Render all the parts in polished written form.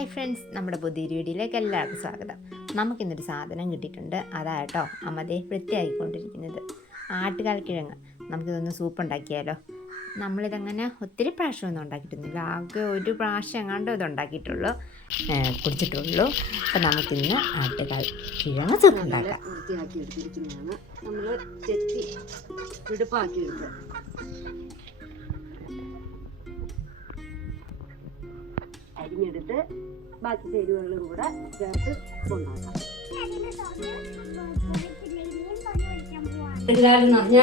Hi friends, നമ്മുടെ പുതിയൊരു വീഡിയോയിലേക്ക് എല്ലാവർക്കും സ്വാഗതം. നമുക്കിന്നൊരു സാധനം കിട്ടിയിട്ടുണ്ട്. അതാട്ടോ അമ്മതേ വൃത്തിയാക്കിക്കൊണ്ടിരിക്കുന്നത്. ആട്ടുകാൽക്കിഴങ്ങ്. നമുക്കിതൊന്ന് സൂപ്പ് ഉണ്ടാക്കിയാലോ. നമ്മളിതങ്ങനെ ഒത്തിരി പ്രാവശ്യമൊന്നും ഉണ്ടാക്കിയിട്ടൊന്നുമില്ല. ആകെ ഒരു പ്രാവശ്യം എങ്ങാണ്ടോ ഇത് ഉണ്ടാക്കിയിട്ടുള്ളൂ, കുടിച്ചിട്ടുള്ളൂ. അപ്പം നമുക്കിന്ന് ആട്ടുകാൽക്കിഴങ്ങ് സൂപ്പ് ഉണ്ടാക്കാം. വൃത്തിയാക്കി എടുത്തിരിക്കുന്നതാണ് നമ്മൾ ചെത്തി വെടുപ്പാക്കി എടുക്കുക. അരിഞ്ഞെടുത്ത് ബാക്കി ചേരുവകളും കൂടെ ചേർത്ത് ഉണ്ടാക്കാം. എന്ന് പറഞ്ഞ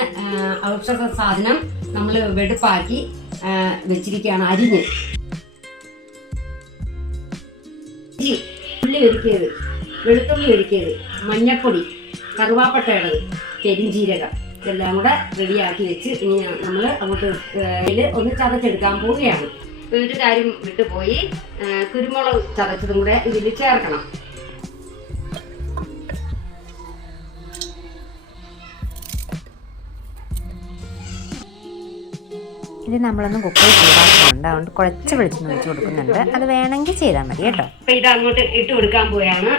ഔഷധ സാധനം നമ്മൾ വെടുപ്പാക്കി വെച്ചിരിക്കുകയാണ്. അരിഞ്ഞ് ഉള്ളി ഒരുക്കിയത്, വെളുത്തുള്ളി ഒരുക്കിയത്, മഞ്ഞപ്പൊടി, കറുവാപ്പട്ടയുടേത്, പെരിഞ്ചീരകം ഇതെല്ലാം കൂടെ റെഡിയാക്കി വെച്ച് ഇനി നമ്മൾ അങ്ങോട്ട് ഒന്ന് ചതച്ചെടുക്കാൻ പോവുകയാണ്. ഒരു കാര്യം വിട്ടുപോയി, കുരുമുളക് ചതച്ചതും കൂടെ ഇതിൽ ചേർക്കണം. ഇത് നമ്മളൊന്ന് കുക്കറിൽ ചൂടാക്കുന്നുണ്ട്, അതുകൊണ്ട് കുറച്ച് വെളിച്ചെണ്ണ ഒഴിച്ച് കൊടുക്കുന്നുണ്ട്. അത് വേണമെങ്കിൽ ചെയ്താൽ മതി കേട്ടോ. അപ്പൊ ഇത് അങ്ങോട്ട് ഇട്ട് കൊടുക്കാൻ പോയാണ്.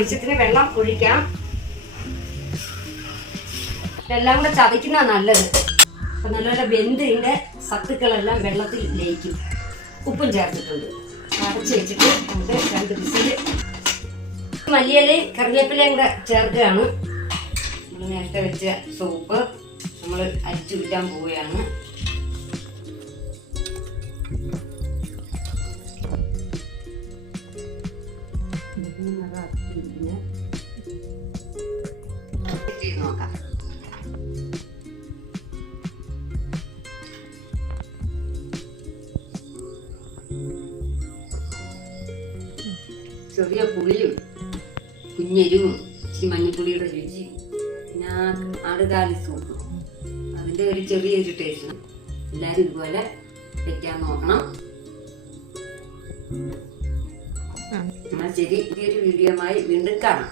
ആവശ്യത്തിന് വെള്ളം ഒഴിക്കാം. എല്ലാം കൂടെ ചതയ്ക്കുന്ന നല്ലത്. അപ്പൊ നല്ലപോലെ വെന്ത് ഇതിന്റെ സത്തുക്കളെല്ലാം വെള്ളത്തിൽ ലയിക്കും. ഉപ്പും ചേർത്തിട്ടുണ്ട്. അടച്ച് വെച്ചിട്ട് നമുക്ക് 2 വിസിൽ. മല്ലിയിലയും കറിവേപ്പിലയും കൂടെ ചേർക്കുകയാണ്. നമ്മൾ നേരത്തെ വെച്ച സൂപ്പ് നമ്മൾ അരിച്ചുവിറ്റാൻ പോവുകയാണ്. നോക്കാം. ചെറിയ പുളിയും കുഞ്ഞെരിവും ഇച്ചിരി മഞ്ഞപ്പൊടിയുടെ രുചിയും പിന്നെ ആടുകാലി സൂപ്പ്, അതിൻ്റെ ഒരു ചെറിയൊരു ടേസ്റ്റ്. എല്ലാവരും ഇതുപോലെ വെക്കാൻ നോക്കണം. എന്നാൽ ശരി, ഈ ഒരു വീഡിയോയുമായി വീണ്ടും കാണാം.